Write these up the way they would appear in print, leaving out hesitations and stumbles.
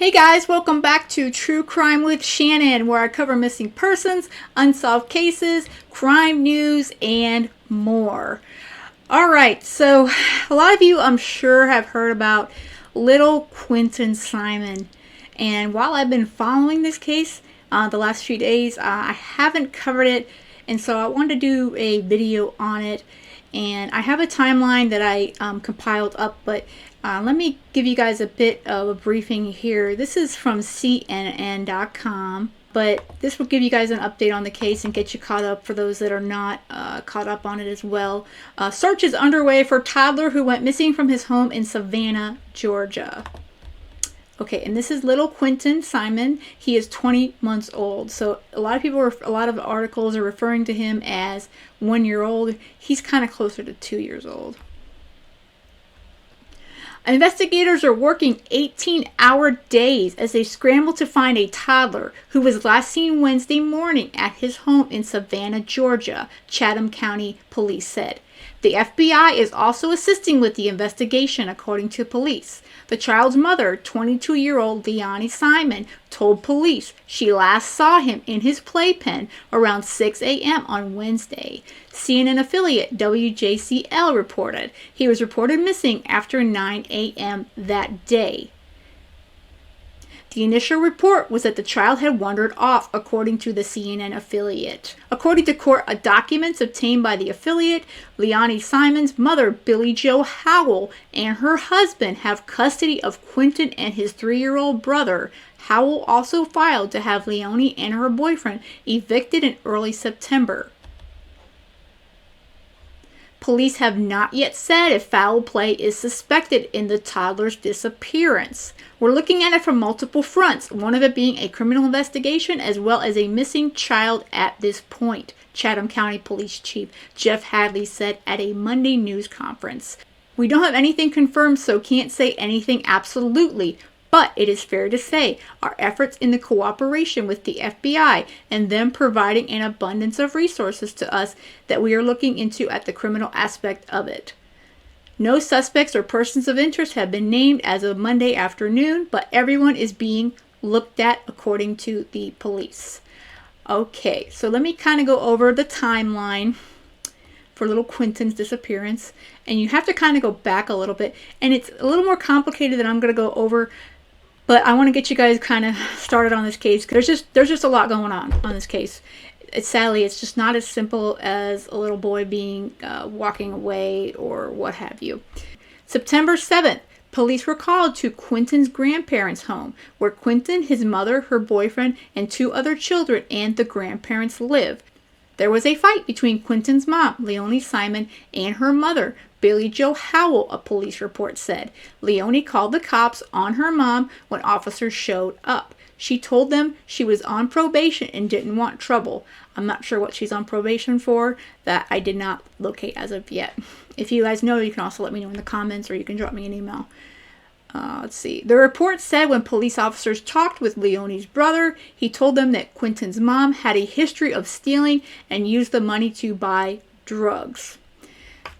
Hey guys, welcome back to True Crime with Shannon, where I cover missing persons, unsolved cases, crime news, and more. Alright, so a lot of you I'm sure have heard about little Quinton Simon. And while I've been following this case the last few days, I haven't covered it, and so I wanted to do a video on it. And I have a timeline that I compiled up, but let me give you guys a bit of a briefing here. This is from CNN.com, but this will give you guys an update on the case and get you caught up for those that are not caught up on it as well. Search is underway for toddler who went missing from his home in Savannah, Georgia. Okay, and this is little Quinton Simon. He is 20 months old. So a lot of articles are referring to him as 1 year old. He's kind of closer to 2 years old. Investigators are working 18-hour days as they scramble to find a toddler who was last seen Wednesday morning at his home in Savannah, Georgia, Chatham County Police said. The FBI is also assisting with the investigation, according to police. The child's mother, 22-year-old Savannah Simon, told police she last saw him in his playpen around 6 a.m. on Wednesday. CNN affiliate WJCL reported he was reported missing after 9 a.m. that day. The initial report was that the child had wandered off, according to the CNN affiliate. According to court documents obtained by the affiliate, Savannah Simon's mother, Billie Jo Howell, and her husband have custody of Quinton and his 3-year-old brother. Howell also filed to have Leonie and her boyfriend evicted in early September. Police have not yet said if foul play is suspected in the toddler's disappearance. We're looking at it from multiple fronts, one of it being a criminal investigation as well as a missing child at this point, Chatham County Police Chief Jeff Hadley said at a Monday news conference. We don't have anything confirmed, so can't say anything absolutely. But it is fair to say our efforts in the cooperation with the FBI and them providing an abundance of resources to us that we are looking into at the criminal aspect of it. No suspects or persons of interest have been named as of Monday afternoon, but everyone is being looked at according to the police. Okay, so let me kind of go over the timeline for little Quinton's disappearance. And you have to kind of go back a little bit. And it's a little more complicated than I'm going to go over. But I want to get you guys kind of started on this case. There's just a lot going on this case. Sadly, it's just not as simple as a little boy being walking away or what have you. September 7th, police were called to Quinton's grandparents' home, where Quinton, his mother, her boyfriend, and 2 other children and the grandparents live. There was a fight between Quinton's mom, Leonie Simon, and her mother, Billie Jo Howell, a police report said. Leonie called the cops on her mom when officers showed up. She told them she was on probation and didn't want trouble. I'm not sure what she's on probation for. That I did not locate as of yet. If you guys know, you can also let me know in the comments or you can drop me an email. Let's see. The report said when police officers talked with Leonie's brother, he told them that Quinton's mom had a history of stealing and used the money to buy drugs.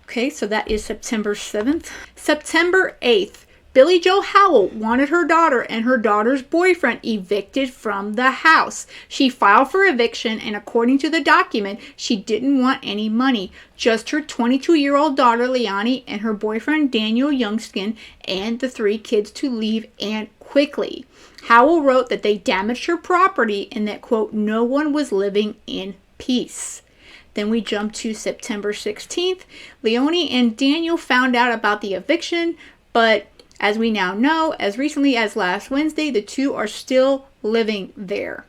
Okay, so that is September 7th. September 8th, Billie Jo Howell wanted her daughter and her daughter's boyfriend evicted from the house. She filed for eviction, and according to the document, she didn't want any money. Just her 22-year-old daughter, Leonie, and her boyfriend, Daniel Youngskin, and the 3 kids to leave, and quickly. Howell wrote that they damaged her property and that, quote, no one was living in peace. Then we jump to September 16th. Leonie and Daniel found out about the eviction, but as we now know, as recently as last Wednesday, the 2 are still living there.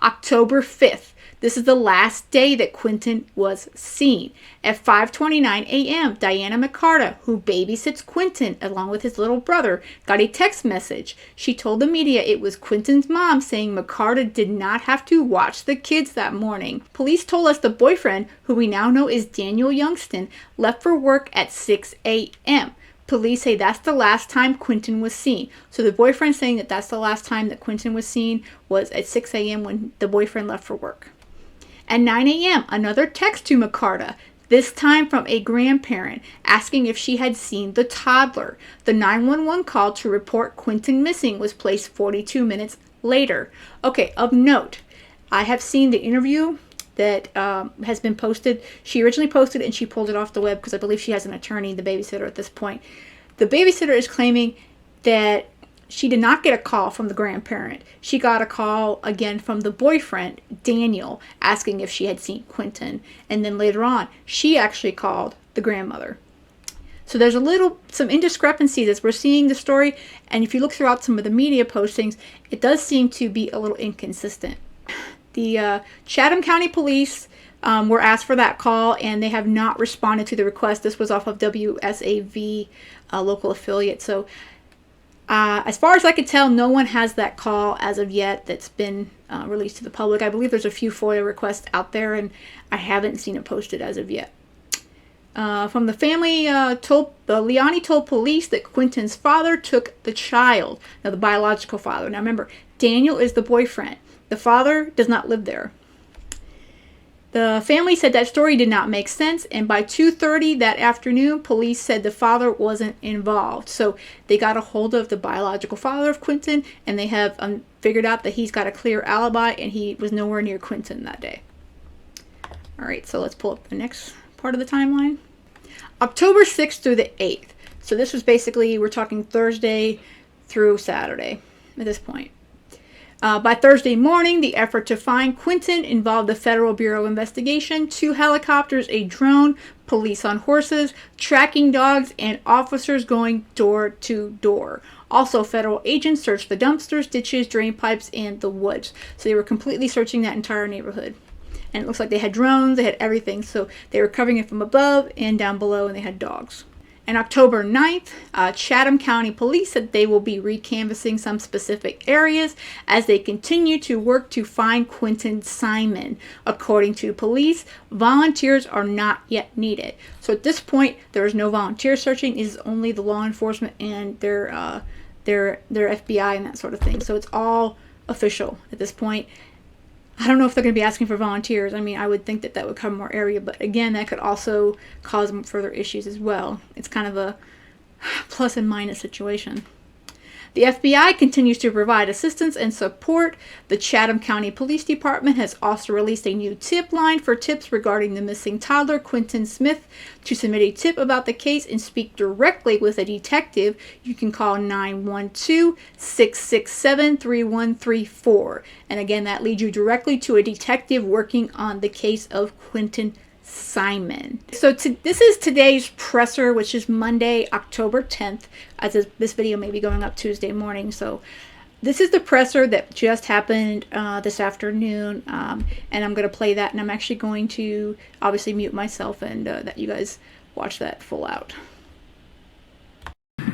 October 5th. This is the last day that Quinton was seen. At 5:29 a.m., Diana McCarta, who babysits Quinton along with his little brother, got a text message. She told the media it was Quinton's mom saying McCarta did not have to watch the kids that morning. Police told us the boyfriend, who we now know is Daniel Youngston, left for work at 6 a.m. Police say that's the last time Quinton was seen. So the boyfriend saying that that's the last time that Quinton was seen was at 6 a.m. when the boyfriend left for work. At 9 a.m., another text to McCarta. this time from a grandparent asking if she had seen the toddler. The 911 call to report Quinton missing was placed 42 minutes later. Okay, of note, I have seen the interview that has been posted. She originally posted it and she pulled it off the web because I believe she has an attorney, the babysitter, at this point. The babysitter is claiming that she did not get a call from the grandparent. She got a call again from the boyfriend, Daniel, asking if she had seen Quinton. And then later on, she actually called the grandmother. So there's some indiscrepancies as we're seeing the story. And if you look throughout some of the media postings, it does seem to be a little inconsistent. The Chatham County Police were asked for that call, and they have not responded to the request. This was off of WSAV, local affiliate. So as far as I could tell, no one has that call as of yet that's been released to the public. I believe there's a few FOIA requests out there, and I haven't seen it posted as of yet. From the family, Leonie told police that Quinton's father took the child. Now, the biological father. Now, remember, Daniel is the boyfriend. The father does not live there. The family said that story did not make sense, and by 2:30 that afternoon, police said the father wasn't involved. So they got a hold of the biological father of Quinton, and they have figured out that he's got a clear alibi, and he was nowhere near Quinton that day. All right, so let's pull up the next part of the timeline. October 6th through the 8th. So this was basically, we're talking Thursday through Saturday at this point. By Thursday morning, the effort to find Quinton involved the Federal Bureau of Investigation, 2 helicopters, a drone, police on horses, tracking dogs, and officers going door to door. Also, federal agents searched the dumpsters, ditches, drain pipes, and the woods. So they were completely searching that entire neighborhood. And it looks like they had drones, they had everything. So they were covering it from above and down below, and they had dogs. On October 9th, Chatham County Police said they will be recanvassing some specific areas as they continue to work to find Quinton Simon. According to police, volunteers are not yet needed. So at this point, there is no volunteer searching. It is only the law enforcement and their FBI and that sort of thing. So it's all official at this point. I don't know if they're going to be asking for volunteers. I mean, I would think that that would cover more area, but again, that could also cause further issues as well. It's kind of a plus and minus situation. The FBI continues to provide assistance and support. The Chatham County Police Department has also released a new tip line for tips regarding the missing toddler, Quinton Smith. To submit a tip about the case and speak directly with a detective, you can call 912-667-3134. And again, that leads you directly to a detective working on the case of Quinton Simon. So this is today's presser, which is Monday, October 10th, as this video may be going up Tuesday morning. So this is the presser that just happened this afternoon, and I'm going to play that, and I'm actually going to obviously mute myself and that you guys watch that full out.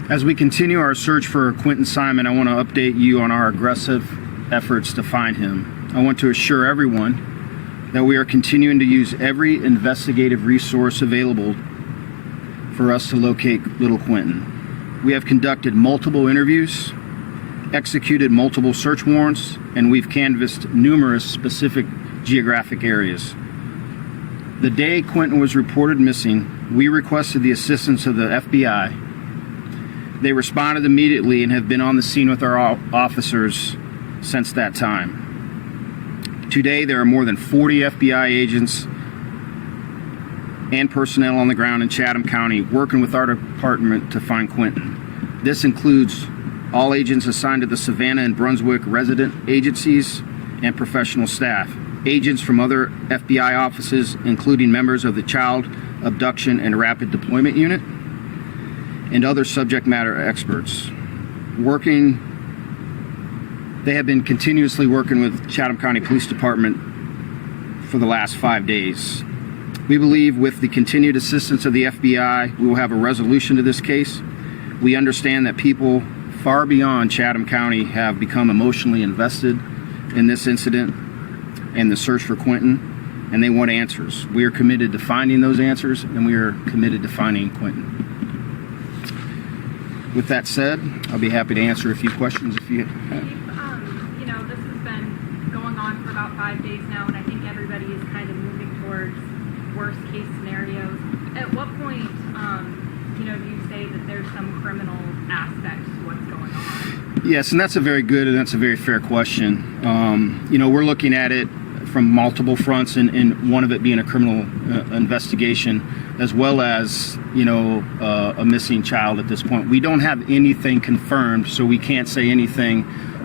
As we continue our search for Quinton Simon, I want to update you on our aggressive efforts to find him. I want to assure everyone that we are continuing to use every investigative resource available for us to locate little Quinton. We have conducted multiple interviews, executed multiple search warrants, and we've canvassed numerous specific geographic areas. The day Quinton was reported missing, we requested the assistance of the FBI. They responded immediately and have been on the scene with our officers since that time. Today, there are more than 40 FBI agents and personnel on the ground in Chatham County working with our department to find Quinton. This includes all agents assigned to the Savannah and Brunswick resident agencies and professional staff, agents from other FBI offices, including members of the Child Abduction and Rapid Deployment Unit, and other subject matter experts. They have been continuously working with Chatham County Police Department for the last 5 days. We believe with the continued assistance of the FBI, we will have a resolution to this case. We understand that people far beyond Chatham County have become emotionally invested in this incident and the search for Quinton, and they want answers. We are committed to finding those answers, and we are committed to finding Quinton. With that said, I'll be happy to answer a few questions if you have. For about 5 days now, and I think everybody is kind of moving towards worst case scenarios, at what point, do you say that there's some criminal aspect to what's going on? Yes, and that's a very good and that's a very fair question. We're looking at it from multiple fronts, and one of it being a criminal investigation, as well as a missing child at this point. We don't have anything confirmed, so we can't say anything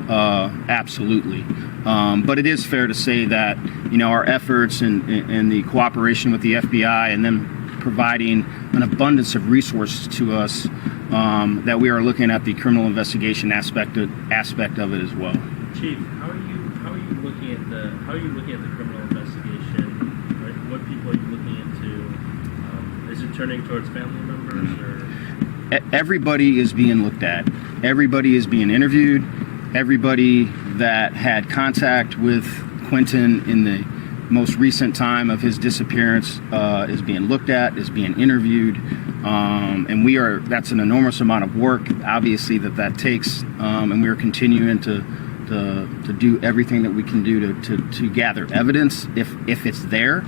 absolutely. But it is fair to say that our efforts and the cooperation with the FBI and them providing an abundance of resources to us, that we are looking at the criminal investigation aspect of it as well. Chief, how are you looking at the criminal investigation? Right? What people are you looking into? Is it turning towards family members or? Everybody is being looked at. Everybody is being interviewed. Everybody that had contact with Quinton in the most recent time of his disappearance is being looked at, is being interviewed, and that's an enormous amount of work, obviously, that takes, and we are continuing to do everything that we can do to gather evidence if it's there.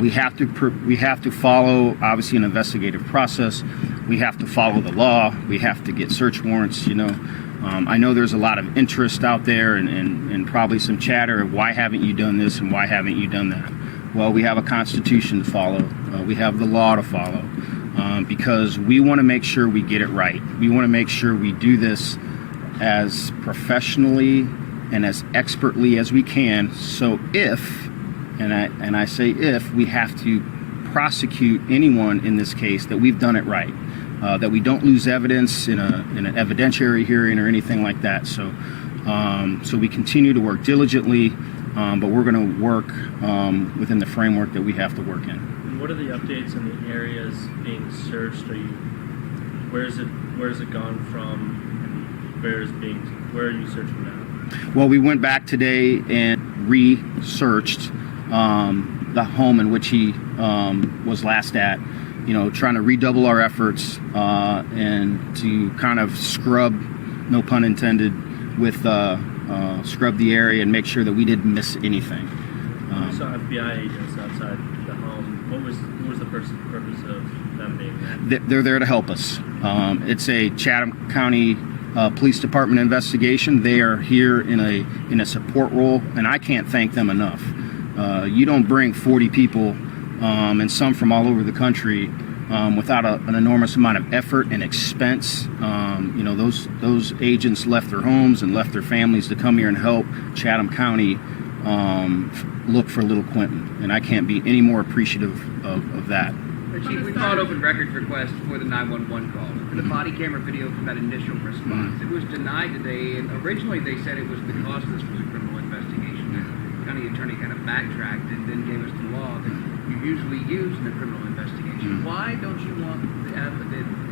We have to follow, obviously, an investigative process. We have to follow the law. We have to get search warrants. I know there's a lot of interest out there and probably some chatter of why haven't you done this and why haven't you done that. Well, we have a constitution to follow. We have the law to follow, because we want to make sure we get it right. We want to make sure we do this as professionally and as expertly as we can. So if, and I say if, we have to prosecute anyone in this case, that we've done it right. That we don't lose evidence in an evidentiary hearing or anything like that. So we continue to work diligently, but we're going to work within the framework that we have to work in. And what are the updates in the areas being searched? Where is it gone from? And where are you searching now? Well, we went back today and researched the home in which he was last at. Trying to redouble our efforts and to kind of scrub, no pun intended, scrub the area and make sure that we didn't miss anything. We saw FBI agents outside the home. What was the purpose of them being there? They're there to help us. It's a Chatham County Police Department investigation. They are here in a support role, and I can't thank them enough. You don't bring 40 people, and some from all over the country, without an enormous amount of effort and expense. Those agents left their homes and left their families to come here and help Chatham County look for little Quinton, and I can't be any more appreciative of that. Chief, we filed open records request for the 911 call, for the body camera video from that initial response. It was denied today, and originally they said it was because this was a criminal investigation. The county attorney kind of backtracked and then gave us the law that you usually use in a criminal investigation. Why don't you want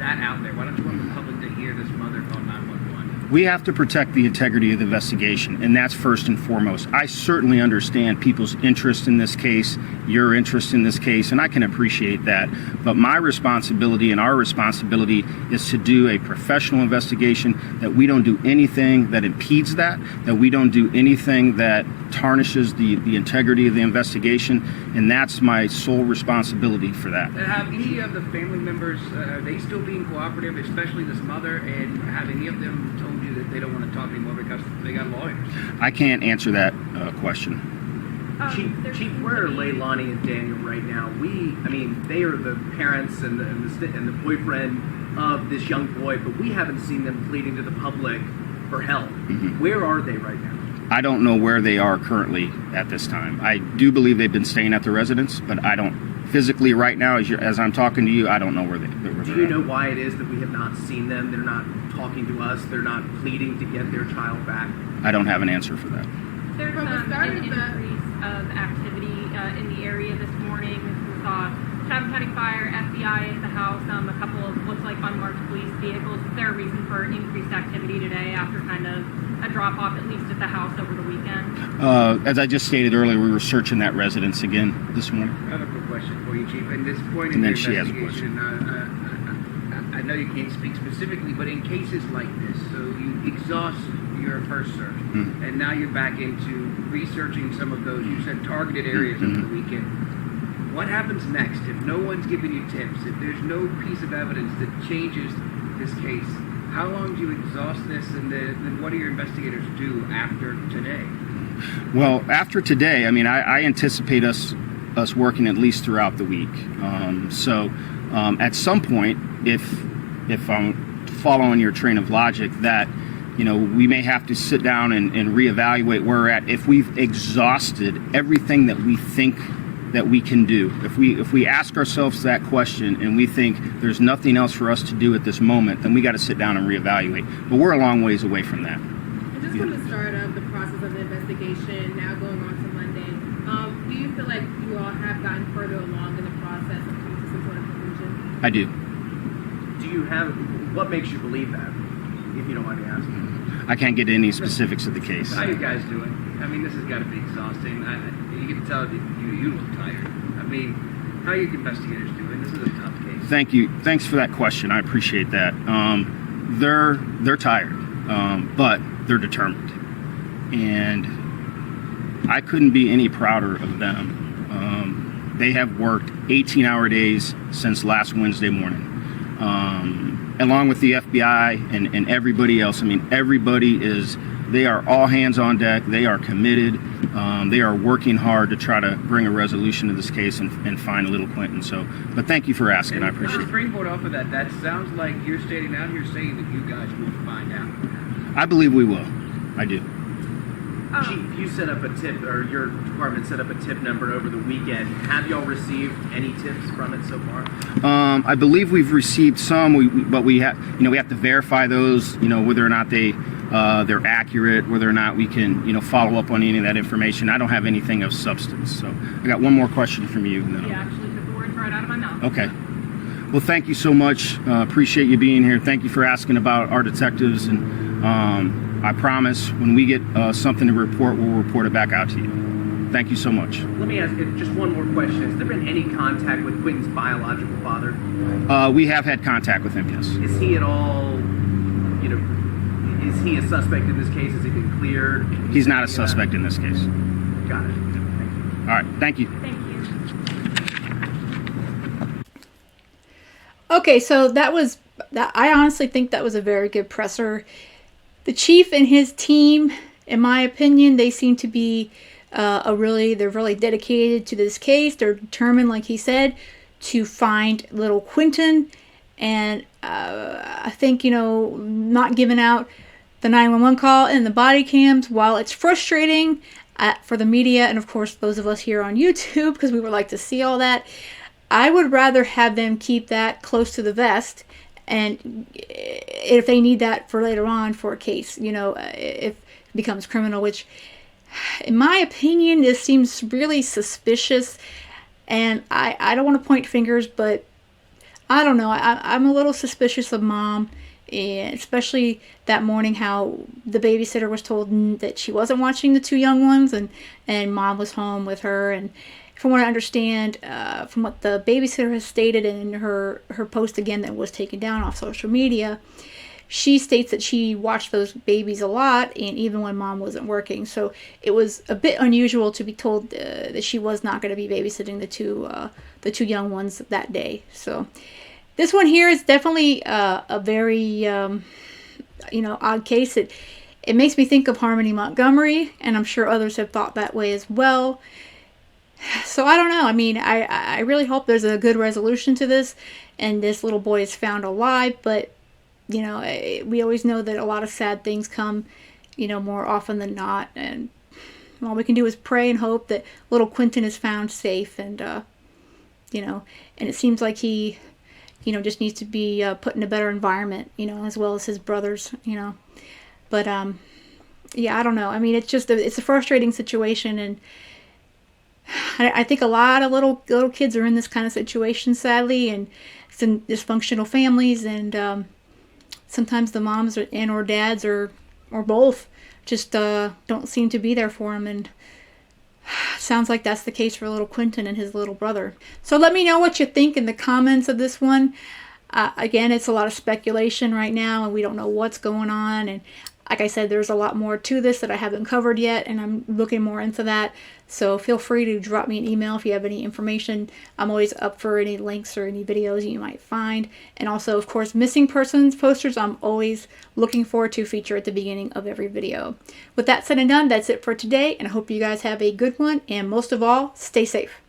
that out there? Why don't you want the public to hear this mother call 911? We have to protect the integrity of the investigation, and that's first and foremost. I certainly understand people's interest in this case, your interest in this case, and I can appreciate that. But my responsibility and our responsibility is to do a professional investigation, that we don't do anything that impedes that we don't do anything that tarnishes the integrity of the investigation, and that's my sole responsibility for that. Have any of the family members, are they still being cooperative, especially this mother, and have any of them told you that they don't want to talk anymore because they got lawyers? I can't answer that question. Chief, where are Leilani and Daniel right now? They are the parents and the boyfriend of this young boy, but we haven't seen them pleading to the public for help. Where are they right now? I don't know where they are currently at this time. I do believe they've been staying at the residence, but I don't physically right now, as I'm talking to you, I don't know where they're at. Do you know why it is that we have not seen them? They're not talking to us. They're not pleading to get their child back. I don't have an answer for that. There's an increase of activity in the area this morning. We saw Chatham County Fire, FBI at the house, a couple of looks like unmarked police vehicles. Is there a reason for increased activity today after kind of a drop-off, at least at the house over the weekend? As I just stated earlier, we were searching that residence again this morning. I have a quick question for you, Chief. And this point in And the then she has a investigation, I know you can't speak specifically, but in cases like this, so you exhaust your first search, and now you're back into researching some of those, you said, targeted areas over the weekend. What happens next if no one's giving you tips, if there's no piece of evidence that changes this case? How long do you exhaust this, and then what do your investigators do after today? Well, after today, I mean, I anticipate us working at least throughout the week. So at some point, if I'm following your train of logic, that we may have to sit down and reevaluate where we're at. If we've exhausted everything that we think that we can do, if we ask ourselves that question and we think there's nothing else for us to do at this moment, then we got to sit down and reevaluate. But we're a long ways away from that. And just from the start of the process of the investigation, now going on to Monday, do you feel like you all have gotten further along in the process of coming to some sort of conclusion? I do. Do you have, what makes you believe that, if you don't mind me asking? I can't get any specifics of the case. How you guys doing? I mean, this has got to be exhausting. You can tell that you look tired. I mean, how are you investigators doing? This is a tough case. Thank you. Thanks for that question. I appreciate that. They're tired, but they're determined, and I couldn't be any prouder of them. They have worked 18-hour days since last Wednesday morning. Along with the FBI and everybody else. I mean, they are all hands on deck. They are committed. They are working hard to try to bring a resolution to this case and find little Quinton. So, but thank you for asking. And I appreciate to it. springboard off of that, that sounds like you're stating out here saying that you guys will find out. I believe we will. I do. Chief, you set up a tip, or your department set up a tip number over the weekend. Have y'all received any tips from it so far? I believe we've received some, but we have to verify those, whether or not they're accurate, whether or not we can, follow up on any of that information. I don't have anything of substance. So I got one more question from you. You actually took the words right out of my mouth. Okay. Well, thank you so much. Appreciate you being here. Thank you for asking about our detectives, and I promise when we get something to report, we'll report it back out to you. Thank you so much. Let me ask you just one more question. Has there been any contact with Quinton's biological father? We have had contact with him, yes. Is he at all, is he a suspect in this case? Has he been cleared? He's not a suspect in this case. Got it. All right, thank you. Thank you. Okay, so I honestly think that was a very good presser. The chief and his team, in my opinion, they seem to be they're really dedicated to this case. They're determined, like he said, to find little Quinton. And I think, not giving out the 911 call and the body cams, while it's frustrating for the media and, of course, those of us here on YouTube, because we would like to see all that, I would rather have them keep that close to the vest, and if they need that for later on for a case, if it becomes criminal, which in my opinion, this seems really suspicious. And I don't want to point fingers, but I don't know. I'm a little suspicious of Mom, and especially that morning how the babysitter was told that she wasn't watching the two young ones, and Mom was home with her. And from what I understand, from what the babysitter has stated in her post again that was taken down off social media, she states that she watched those babies a lot, and even when Mom wasn't working. So it was a bit unusual to be told that she was not going to be babysitting the two young ones that day. So this one here is definitely a very odd case. It makes me think of Harmony Montgomery, and I'm sure others have thought that way as well. So I don't know. I mean, I really hope there's a good resolution to this, and this little boy is found alive. But we always know that a lot of sad things come, more often than not. And all we can do is pray and hope that little Quinton is found safe. And, and it seems like he, just needs to be put in a better environment, as well as his brothers, But, yeah, I don't know. I mean, it's a frustrating situation. And I think a lot of little kids are in this kind of situation, sadly. And it's in dysfunctional families. And, sometimes the moms or dads or both just don't seem to be there for him, and sounds like that's the case for little Quinton and his little brother. So let me know what you think in the comments of this one. Again, it's a lot of speculation right now, and we don't know what's going on. And Like I said, there's a lot more to this that I haven't covered yet, and I'm looking more into that. So feel free to drop me an email if you have any information. I'm always up for any links or any videos you might find. And also, of course, missing persons posters I'm always looking forward to feature at the beginning of every video. With that said and done, that's it for today, and I hope you guys have a good one, and most of all, stay safe.